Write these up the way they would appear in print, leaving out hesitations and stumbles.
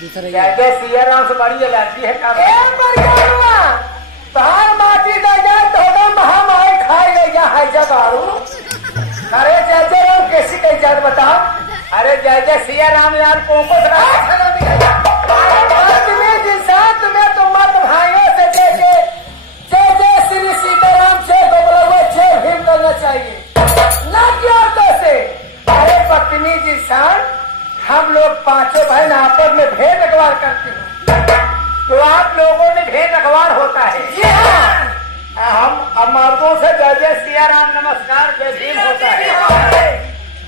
जय सिया राम से बड़ी एलर्जी है का तहार माटी दे जाए तो महामारी खाई ले जा है जब आरू। अरे जय जय राम कैसी कही जात बताओ। अरे जय जय सिया राम यार पोंको तुम्हें तो मत भाइयों से जय जय श्री सीताराम से गोबरा जय भीम करना चाहिए ना कि औरतों से। अरे पत्नी जी सान हम लोग पांचों बहन आपस में भेद अखबार करते हैं तो आप लोगों में भेद अखबार होता है। जी हाँ हम मर्दों से जय जय सिया राम नमस्कार जय भीम होता है।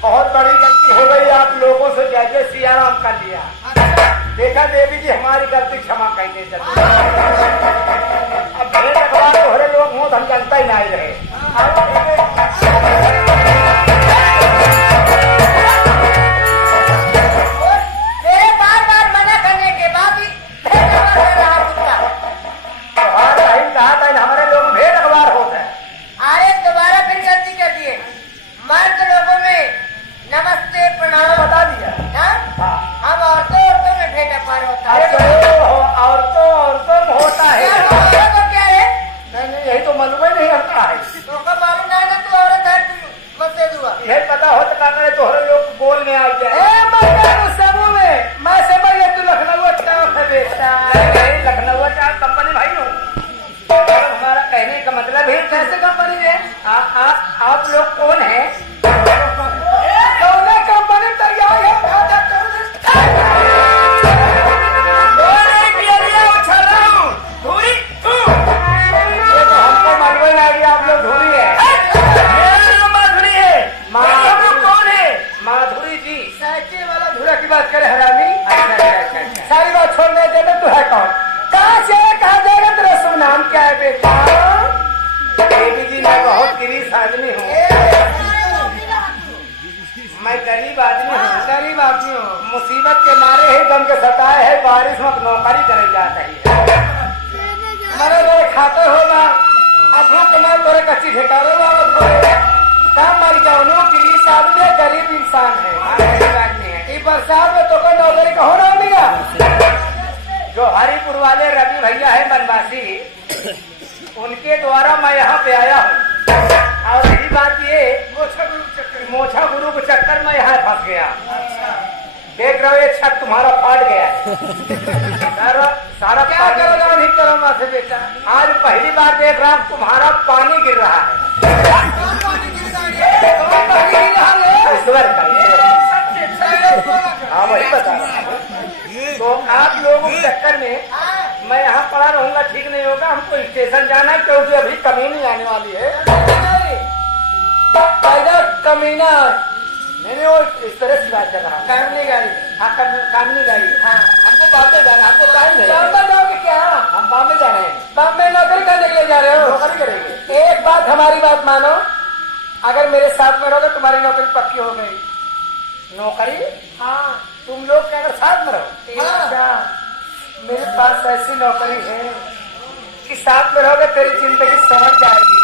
बहुत बड़ी गलती हो गई आप लोगों से जय जय सिया राम कर लिया। देखा देवी जी हमारी गलती क्षमा करने चलते। अब भेद अखबार हो रहे लोग मुंह हम जनता ही नहीं रहे। मेरे बार बार मना करने के बाद भी भेद अखबार कर रहा कुत्ता। कहा था हमारे लोग भेद अखबार होता है। अरे दोबारा फिर गलती कर दिए। मर्द लोगों में नमस्ते प्रणाम बता दिया। हम औरतों में भेद अखबार होता है। औरतों में होता है। तो क्या है? नहीं यही तो मालूम ही नहीं होता है। तो का मालूम नहीं ना तू औरत है मत दुआ। यही पता हो तो करे तोहरे लोग बोल में आ जाए। समूह में मैं समझ गया तू लखनऊ चाप है बेटा। लखनऊ चाप कंपनी भाई हूँ। हमारा कहने का मतलब है कैसे कंपनी है? आप लोग कौन है? कंपनी तैयार है। हमको मालूम ही नहीं आप लोग धूरी है। माधुरी है। कौन है? माधुरी जी साइकिल वाला धूरा की बात करे हरामी। अच्छा। सारी बात छोड़ने दे तू है कौन? कहाँ से कहा जाएगा तेरा शुभ नाम क्या है बेटा? देवी जी मैं बहुत गिरीश आदमी हूँ। मैं गरीब आदमी हूँ। गरीब आदमी हूँ। मुसीबत के मारे ही दम के सताए है बारिश में नौकरी करे जाता है। मेरे खाते होगा अब कमाल तोरे कच्ची ठेकारो काम मारी जाओ गिरीश आदमी गरीब इंसान है। बरसात में तो कोई नौकरी का होना मिलेगा। जो हरिपुर वाले रवि भैया है बनवासी उनके द्वारा मैं यहाँ पे आया हूँ। और यही बात ये मोछा गुरु के चक्कर में यहाँ फंस गया। देख रहे हो ये छत तुम्हारा फाट गया है। सारा क्या करोगा नहीं करो माँ से बेटा। आज पहली बार देख रहा हूँ तुम्हारा पानी गिर रहा है। ईश्वर का हाँ वही बता रहा हूँ। तो आप लोगों के चक्कर में मैं यहाँ पड़ा रहूंगा ठीक नहीं होगा। हमको स्टेशन जाना है क्योंकि अभी कमीनी आने वाली है। कमीना नहीं वो इस तरह से बात कर रहा हूँ। कामनी गाड़ी। हाँ कामनी गाड़ी। हाँ हमको बॉम्बे जाना हमको टाइम नहीं। बॉम्बे जाओगे क्या? हम बॉम्बे जा रहे हैं। बॉम्बे नौकरी करने के लिए जा रहे हो? नौकरी करेंगे। एक बात हमारी बात मानो अगर मेरे साथ में रहोगे तुम्हारी नौकरी पक्की हो गई। नौकरी? हाँ तुम लोग क्या अगर साथ में रहो? हाँ। मेरे पास ऐसी नौकरी है कि साथ में रहोगे तेरी जिंदगी समझ जाएगी।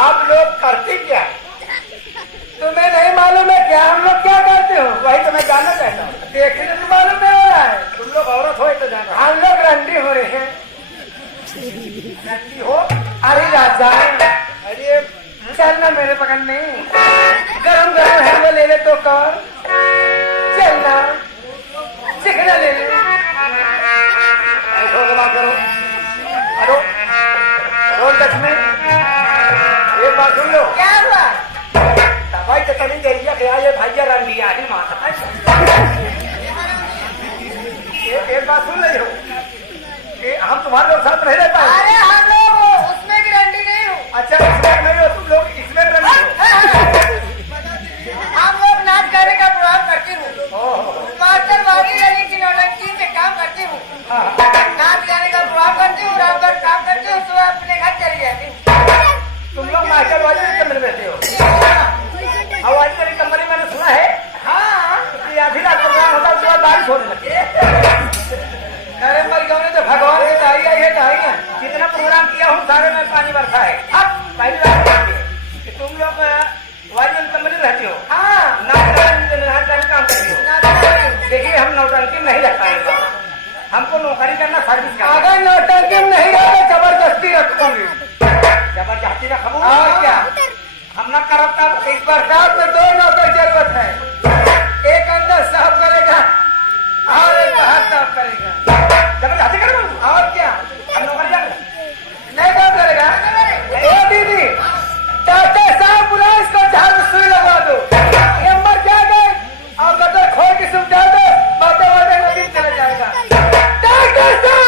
आप लोग करते क्या है? तुम्हें नहीं मालूम है क्या हम लोग क्या करते हो? वही तो मैं जानना चाहता हूँ। देखने तो मालूम नहीं हो रहा है। तुम लोग औरत हो तो जाना। हम लोग रंडी हो रहे हैं। रंडी हो? अरे राजा अरे चलना मेरे बगल में गरम गरम है वो ले ले तो कर चलना चिकना ले ले। बात करो। हेलो रोल टच में एक बात सुन लो। क्या हुआ? भाई तो कभी जरिया क्या ये भैया रंडिया है माता। एक बात सुन रही हो कि हम तुम्हारे लोग साथ नहीं रहता है। अरे हम लोग उसमें की रंडी नहीं हूँ। अच्छा इसमें नहीं हो तुम लोग इसमें रंडी हो। हम लोग नाच गाने का प्रोग्राम करती हूँ। मास्टर वाली यानी कि नौटंकी से काम करती हूँ। नाच गाने का प्रोग्राम करती हूँ। रात भर काम करती हूँ। सुबह अपने घर चली जाती हूँ। तुम लोग मास्टर वाले की कमरे में रहते हो। और आज कल कंपनी मैंने सुना है हाँ कि आधी रात प्रोग्राम होता है उसके बाद बारिश होने लगती है। अरे मर गए तो भगवान की दाई आई है दाई है। कितना प्रोग्राम किया हूँ सारे में पानी बरसा है। अब पहली बात कि तुम लोग वाली कंपनी रहती हो। हाँ नाच गाने काम करती हो। देखिए हम नौटंकी नहीं रखाएगा। हमको नौकरी करना, सर्विस करना। अगर नौटंकी में नहीं रहा तो जबरदस्ती रखूंगी। जबरदस्ती रखूँ और क्या? हम ना करब तब। इस बरसात में 2 नौकर जरूरत है। एक अंदर साफ करेगा और एक बाहर साफ करेगा। जबरदस्ती करेगा और क्या? हम नौकरी जाएंगे नहीं काम करेगा। ओ दीदी, डॉक्टर साहब बुला, इसको झाड़ में सुई लगवा दो। ये मर जाएगा और गटर खोल के समझा दो, बातें बातें नदी में चला जाएगा। डॉक्टर साहब,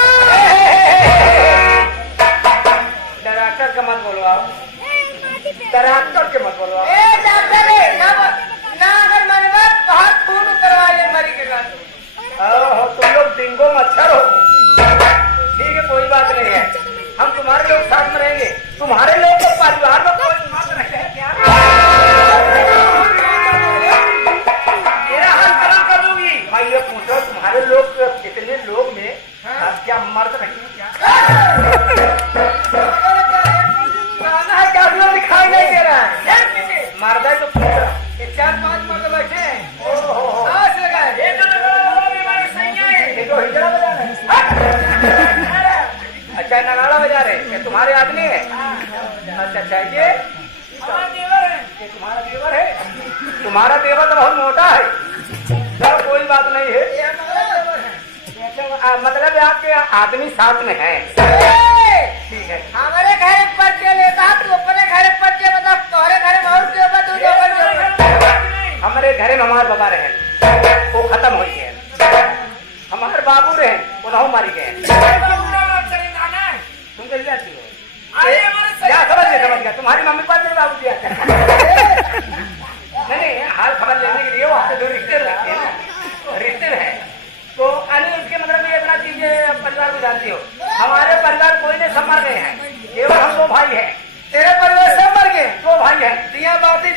डॉक्टर का मत बोलो आप, डॉक्टर के मत बोलो आप। ए डॉक्टर ना अगर मनवा बाहर खून उतरवा ले मरी के गाँव। ओहो, तुम लोग डेंगू मच्छर हो। ठीक है, कोई बात नहीं है, हम तुम्हारे लोग साथ में रहेंगे। तुम्हारे लोग तो परिवार में कोई साथ रहते हैं क्या? मेरा हाल खड़ा कर दूंगी। मैं ये पूछो, तुम्हारे लोग कितने लोग में क्या मर्द नहीं क्या? गाना है क्या? लोग दिखाई नहीं दे रहा है। मर्द है तो पूछ रहा। 4-5 मर्द बैठे हैं। ओहो, आस लगाए। ये तो हिजड़ा बजा रहे हैं। अच्छा, नगाड़ा बजा रहे हैं। तुम्हारे आदमी है? अच्छा अच्छा, ये तुम्हारा देवर है। तुम्हारा देवर तो बहुत मोटा है। सर कोई बात नहीं है, मतलब आपके आदमी साथ में है। ठीक है, हमारे घर एक पर्चे लेता, तू अपने घर एक पर्चे मतलब तोहरे घर में और देवा तू हमारे घरे में हमारे बाबा रहे, वो खत्म हो गए। हमारे बाबू रहे, वो नहीं मारी गए। तुम कैसे जाती हो? क्या समझ गया? तुम्हारी मम्मी पास मेरे बाबू जी आते हैं। नहीं, हाल खबर लेने के लिए वहाँ से 2 रिश्ते रहते हैं ना, रिश्ते हैं। तो अरे इसके मतलब ये इतना चीजें परिवार को जानती हो। हमारे परिवार कोई नहीं, सब मर गए हैं, केवल हम 2 भाई हैं। तेरे परिवार सब मर गए। 2 भाई हैं। दिया बाती